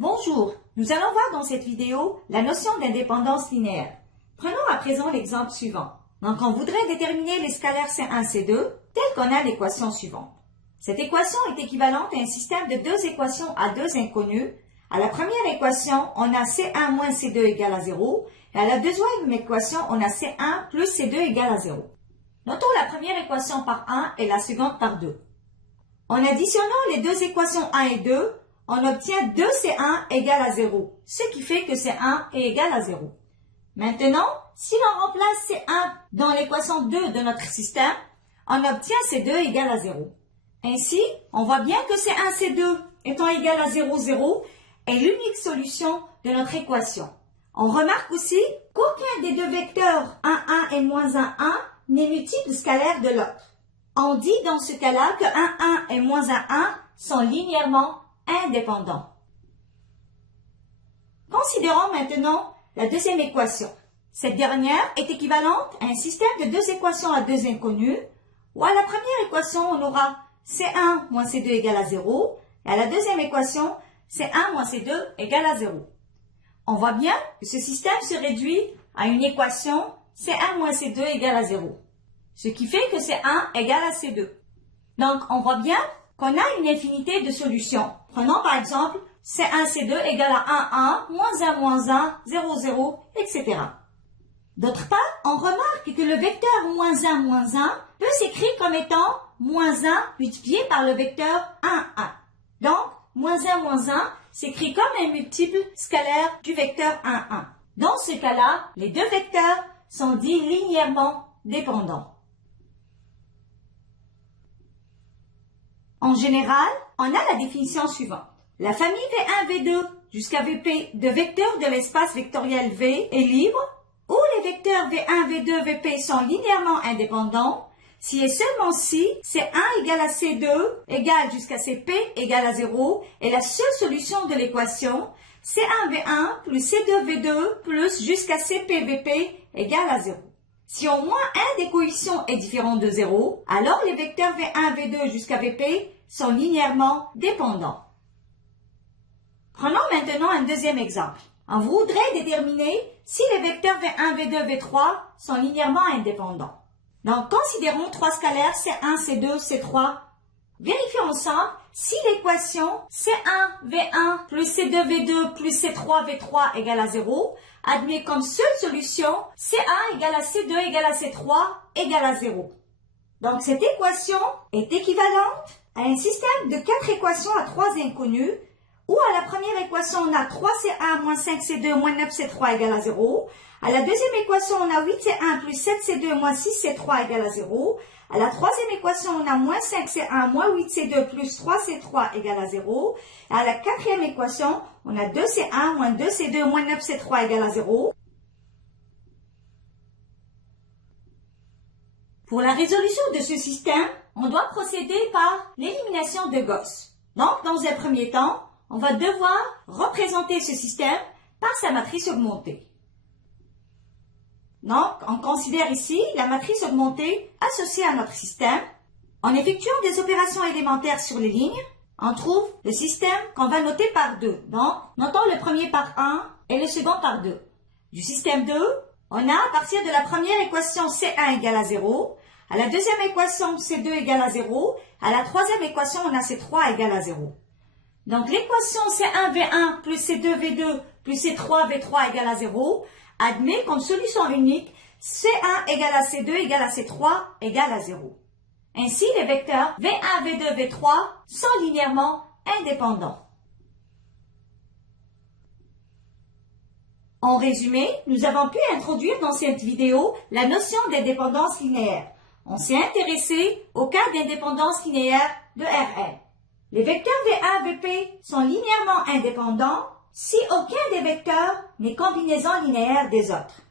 Bonjour, nous allons voir dans cette vidéo la notion d'indépendance linéaire. Prenons à présent l'exemple suivant. Donc, on voudrait déterminer les scalaires C1, C2 tels qu'on a l'équation suivante. Cette équation est équivalente à un système de deux équations à deux inconnus. À la première équation, on a C1 moins C2 égale à 0. Et à la deuxième équation, on a C1 plus C2 égale à 0. Notons la première équation par 1 et la seconde par 2. En additionnant les deux équations 1 et 2, on obtient 2C1 égale à 0, ce qui fait que C1 est égal à 0. Maintenant, si l'on remplace C1 dans l'équation 2 de notre système, on obtient C2 égale à 0. Ainsi, on voit bien que C1, C2 étant égal à 0, 0 est l'unique solution de notre équation. On remarque aussi qu'aucun des deux vecteurs 1, 1 et moins 1, 1 n'est multiple scalaire de l'autre. On dit dans ce cas-là que 1, 1 et moins 1, 1 sont linéairement indépendants. Considérons maintenant la deuxième équation. Cette dernière est équivalente à un système de deux équations à deux inconnus, où à la première équation, on aura C1 moins C2 égale à 0, et à la deuxième équation, C1 moins C2 égale à 0. On voit bien que ce système se réduit à une équation C1 moins C2 égale à 0, ce qui fait que C1 égale à C2. Donc, on voit bien qu'on a une infinité de solutions. Prenons par exemple C1, C2 égale à 1, 1, moins 1, 0, 0, etc. D'autre part, on remarque que le vecteur moins 1 peut s'écrire comme étant moins 1 multiplié par le vecteur 1, 1. Donc, moins 1 s'écrit comme un multiple scalaire du vecteur 1, 1. Dans ce cas-là, les deux vecteurs sont dits linéairement dépendants. En général, on a la définition suivante. La famille V1, V2 jusqu'à Vp de vecteurs de l'espace vectoriel V est libre, où les vecteurs V1, V2, Vp sont linéairement indépendants, si et seulement si C1 égale à C2 égale jusqu'à Cp égale à 0 est la seule solution de l'équation C1, V1 plus C2, V2 plus jusqu'à Cp, Vp égale à 0. Si au moins un des coefficients est différent de 0, alors les vecteurs V1, V2 jusqu'à Vp sont linéairement dépendants. Prenons maintenant un deuxième exemple. On voudrait déterminer si les vecteurs V1, V2, V3 sont linéairement indépendants. Donc, considérons trois scalaires C1, C2, C3. Vérifions ensemble si l'équation C1, V1 plus C2, V2 plus C3, V3 égale à 0 admet comme seule solution C1 égale à C2 égale à C3 égale à 0. Donc, cette équation est équivalente à un système de 4 équations à 3 inconnus, où à la première équation, on a 3C1 moins 5C2 moins 9C3 égale à 0. À la deuxième équation, on a 8C1 plus 7C2 moins 6C3 égale à 0. À la troisième équation, on a moins 5C1 moins 8C2 plus 3C3 égale à 0. Et à la quatrième équation, on a 2C1 moins 2C2 moins 9C3 égale à 0. Pour la résolution de ce système, on doit procéder par l'élimination de Gauss. Donc, dans un premier temps, on va devoir représenter ce système par sa matrice augmentée. Donc, on considère ici la matrice augmentée associée à notre système. En effectuant des opérations élémentaires sur les lignes, on trouve le système qu'on va noter par 2. Donc, notons le premier par 1 et le second par 2. Du système 2, on a à partir de la première équation C1 égale à 0, à la deuxième équation C2 égale à 0, à la troisième équation on a C3 égale à 0. Donc l'équation C1V1 plus C2V2 plus C3V3 égale à 0 admet comme solution unique C1 égale à C2 égale à C3 égale à 0. Ainsi, les vecteurs V1, V2, V3 sont linéairement indépendants. En résumé, nous avons pu introduire dans cette vidéo la notion d'indépendance linéaire. On s'est intéressé au cas d'indépendance linéaire de Rn. Les vecteurs V1, Vp sont linéairement indépendants si aucun des vecteurs n'est combinaison linéaire des autres.